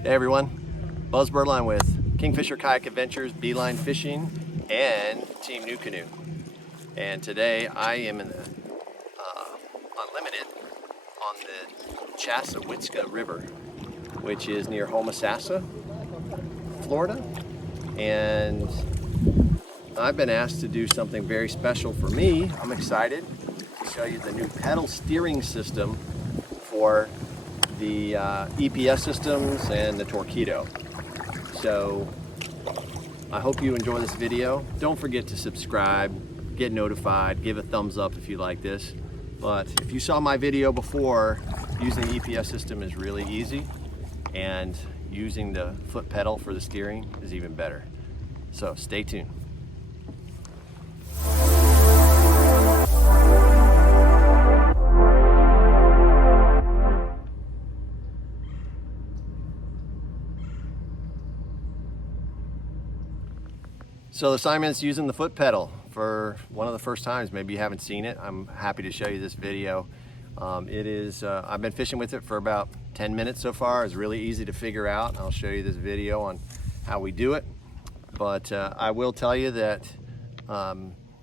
Hey everyone, Buzz Birdline with Kingfisher Kayak Adventures, Beeline Fishing, and Team NuCanoe. And today I am in the Unlimited on the Chassahowitzka River, which is near Homosassa, Florida. And I've been asked to do something very special for me. I'm excited to show you the new pedal steering system for the EPS systems and the Torpedo. So I hope you enjoy this video. Don't forget to subscribe, get notified, give a thumbs up if you like this. But if you saw my video before, using the EPS system is really easy, and using the foot pedal for the steering is even better. So stay tuned. So the assignment's using the foot pedal for one of the first times. Maybe you haven't seen it. I'm happy to show you this video. I've been fishing with it for about 10 minutes so far. It's really easy to figure out. I'll show you this video on how we do it. But I will tell you that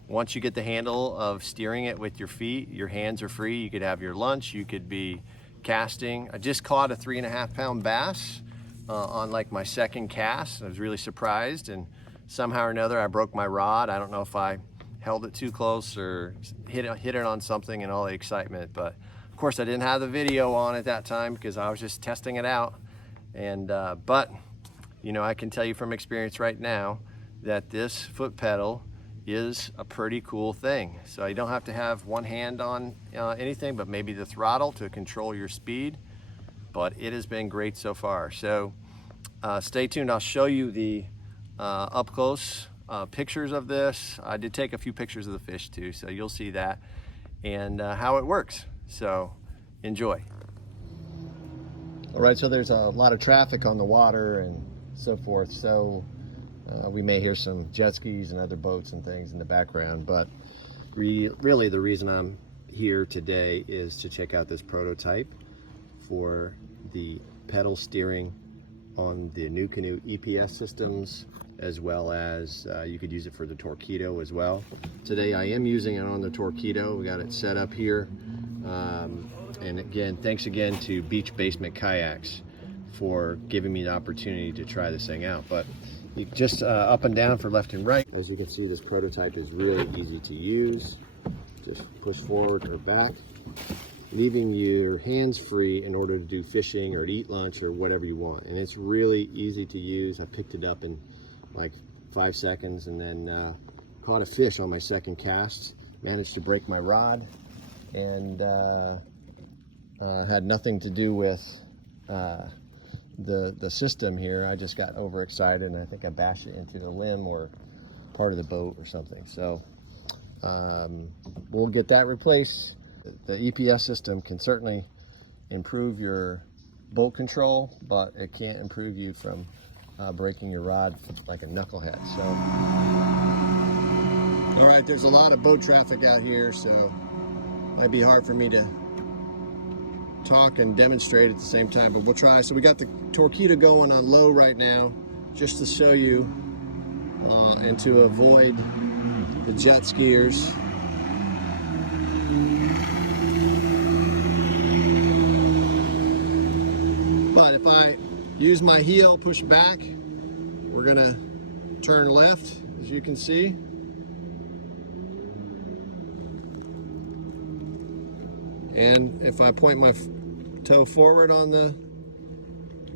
once you get the handle of steering it with your feet, your hands are free. You could have your lunch, you could be casting. I just caught a 3.5 pound bass on like my second cast. I was really surprised, and somehow or another I broke my rod. I don't know if I held it too close or hit it on something and all the excitement, but of course I didn't have the video on at that time because I was just testing it out. And but you know, I can tell you from experience right now that this foot pedal is a pretty cool thing. So you don't have to have one hand on anything but maybe the throttle to control your speed, but it has been great so far. So stay tuned. I'll show you the up close pictures of this. I did take a few pictures of the fish too, so you'll see that and how it works. So enjoy. All right, so there's a lot of traffic on the water and so forth, so we may hear some jet skis and other boats and things in the background, but really the reason I'm here today is to check out this prototype for the pedal steering on the NuCanoe EPS systems, as well as you could use it for the Torpedo as well. Today I am using it on the Torpedo. We got it set up here. And again, thanks again to Beach Basement Kayaks for giving me the opportunity to try this thing out. But you just up and down for left and right. As you can see, this prototype is really easy to use. Just push forward or back, leaving your hands free in order to do fishing or to eat lunch or whatever you want. And it's really easy to use. I picked it up in like 5 seconds and then caught a fish on my second cast. Managed to break my rod, and had nothing to do with the system here. I just got overexcited and I think I bashed it into a limb or part of the boat or something. So we'll get that replaced. The EPS system can certainly improve your boat control, but it can't improve you from breaking your rod like a knucklehead. So, all right, there's a lot of boat traffic out here, so it might be hard for me to talk and demonstrate at the same time, but we'll try. So we got the Torpedo going on low right now, just to show you and to avoid the jet skiers. But if I use my heel, push back, we're gonna turn left, as you can see. And if I point my toe forward on the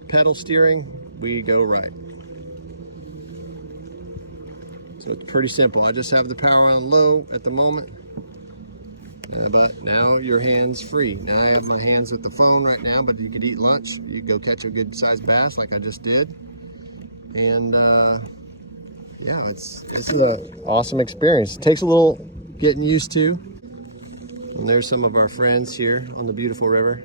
pedal steering, we go right. So it's pretty simple. I just have the power on low at the moment. But now your hand's free. Now I have my hands with the phone right now, but you could eat lunch. You could go catch a good sized bass like I just did. And yeah, it's an awesome experience. It takes a little getting used to. And there's some of our friends here on the beautiful river.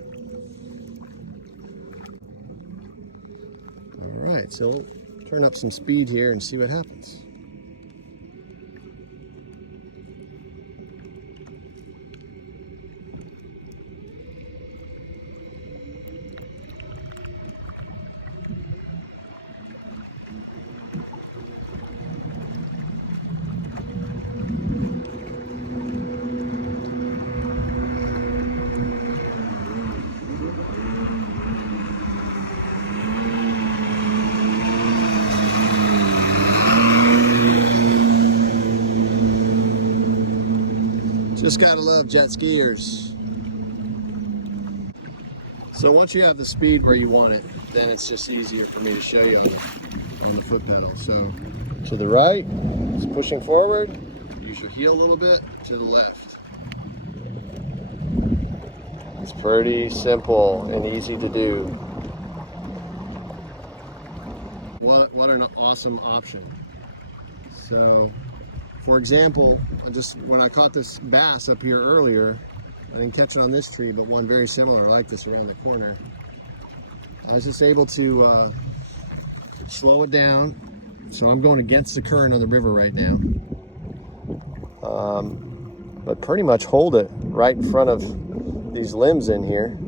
All right, so we'll turn up some speed here and see what happens. Just gotta love jet skiers. So once you have the speed where you want it, then it's just easier for me to show you on the foot pedal. So to the right, it's pushing forward. Use your heel a little bit. To the left. It's pretty simple and easy to do. What an awesome option. So, for example, when I caught this bass up here earlier, I didn't catch it on this tree, but one very similar like this around the corner. I was just able to slow it down. So I'm going against the current of the river right now. But pretty much hold it right in front of these limbs in here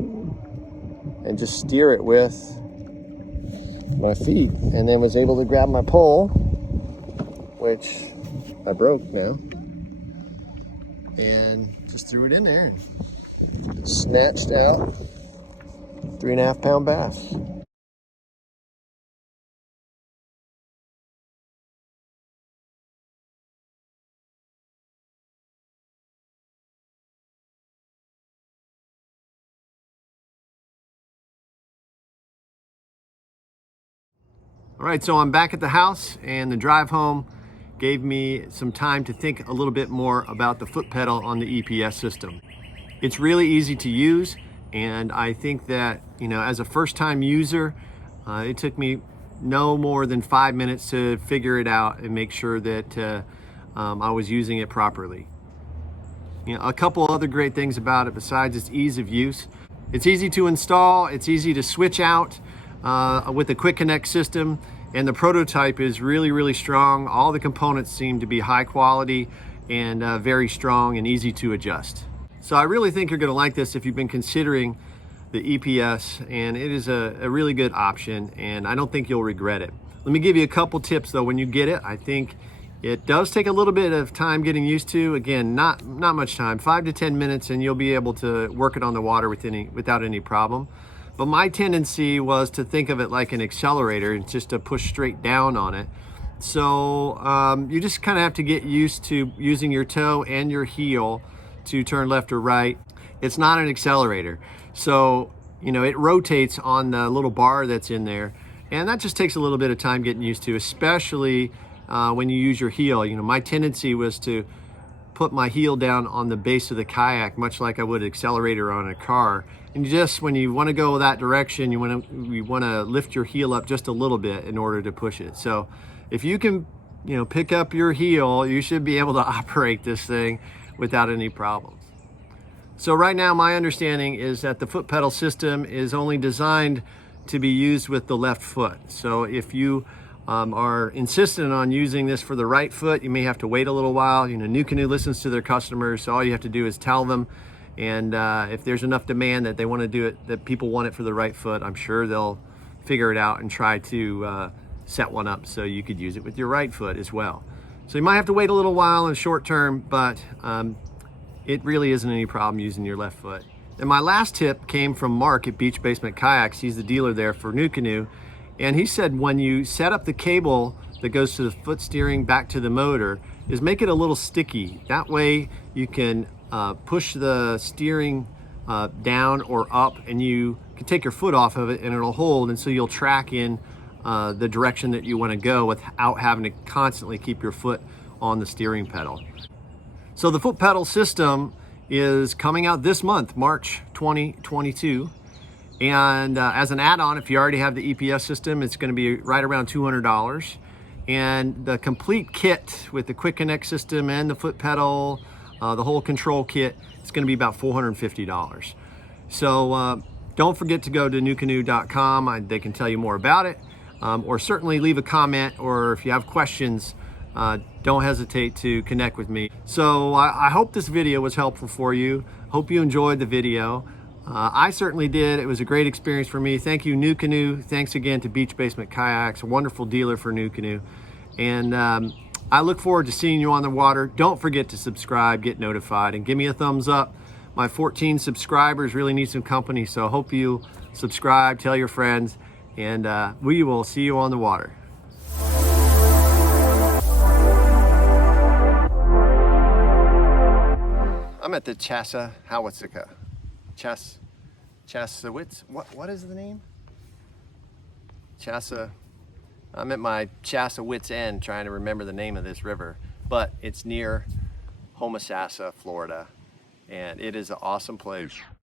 and just steer it with my feet, and then was able to grab my pole, which I broke now, and just threw it in there and snatched out 3.5 pound bass. All right, so I'm back at the house, and the drive home gave me some time to think a little bit more about the foot pedal on the EPS system. It's really easy to use, and I think that, you know, as a first-time user, it took me no more than 5 minutes to figure it out and make sure that I was using it properly. You know, a couple other great things about it besides its ease of use. It's easy to install, it's easy to switch out with the quick connect system, and the prototype is really strong. All the components seem to be high quality and very strong and easy to adjust. So I really think you're going to like this if you've been considering the EPS, and it is a really good option, and I don't think you'll regret it. Let me give you a couple tips though when you get it. I think it does take a little bit of time getting used to. Again, not much time, 5 to 10 minutes, and you'll be able to work it on the water without any problem. But my tendency was to think of it like an accelerator and just to push straight down on it. So you just kind of have to get used to using your toe and your heel to turn left or right. It's not an accelerator. So, you know, it rotates on the little bar that's in there. And that just takes a little bit of time getting used to, especially when you use your heel. You know, my tendency was to put my heel down on the base of the kayak, much like I would an accelerator on a car. And just when you want to go that direction, you want to lift your heel up just a little bit in order to push it. So if you can, you know, pick up your heel, you should be able to operate this thing without any problems. So right now, my understanding is that the foot pedal system is only designed to be used with the left foot. So if you are insistent on using this for the right foot, you may have to wait a little while. You know, NuCanoe listens to their customers, so all you have to do is tell them. And if there's enough demand that they want to do it, that people want it for the right foot, I'm sure they'll figure it out and try to set one up so you could use it with your right foot as well. So you might have to wait a little while in the short term, but it really isn't any problem using your left foot. And my last tip came from Mark at Beach Basement Kayaks. He's the dealer there for NuCanoe. And he said when you set up the cable that goes to the foot steering back to the motor, is make it a little sticky. That way you can push the steering down or up, and you can take your foot off of it and it'll hold, and so you'll track in the direction that you want to go without having to constantly keep your foot on the steering pedal. So the foot pedal system is coming out this month, March 2022. And as an add-on, if you already have the EPS system, it's going to be right around $200. And the complete kit with the quick connect system and the foot pedal, the whole control kit, it's going to be about $450. So don't forget to go to NuCanoe.com. They can tell you more about it, or certainly leave a comment, or if you have questions, don't hesitate to connect with me. So I hope this video was helpful for you. Hope you enjoyed the video. I certainly did. It was a great experience for me. Thank you, NuCanoe. Thanks again to Beach Basement Kayaks, a wonderful dealer for NuCanoe. And I look forward to seeing you on the water. Don't forget to subscribe, get notified, and give me a thumbs up. My 14 subscribers really need some company, so I hope you subscribe, tell your friends, and we will see you on the water. I'm at the Chassahowitzka. Chassawitz, what is the name? I'm at my Chassawitz end trying to remember the name of this river, but it's near Homosassa, Florida, and it is an awesome place.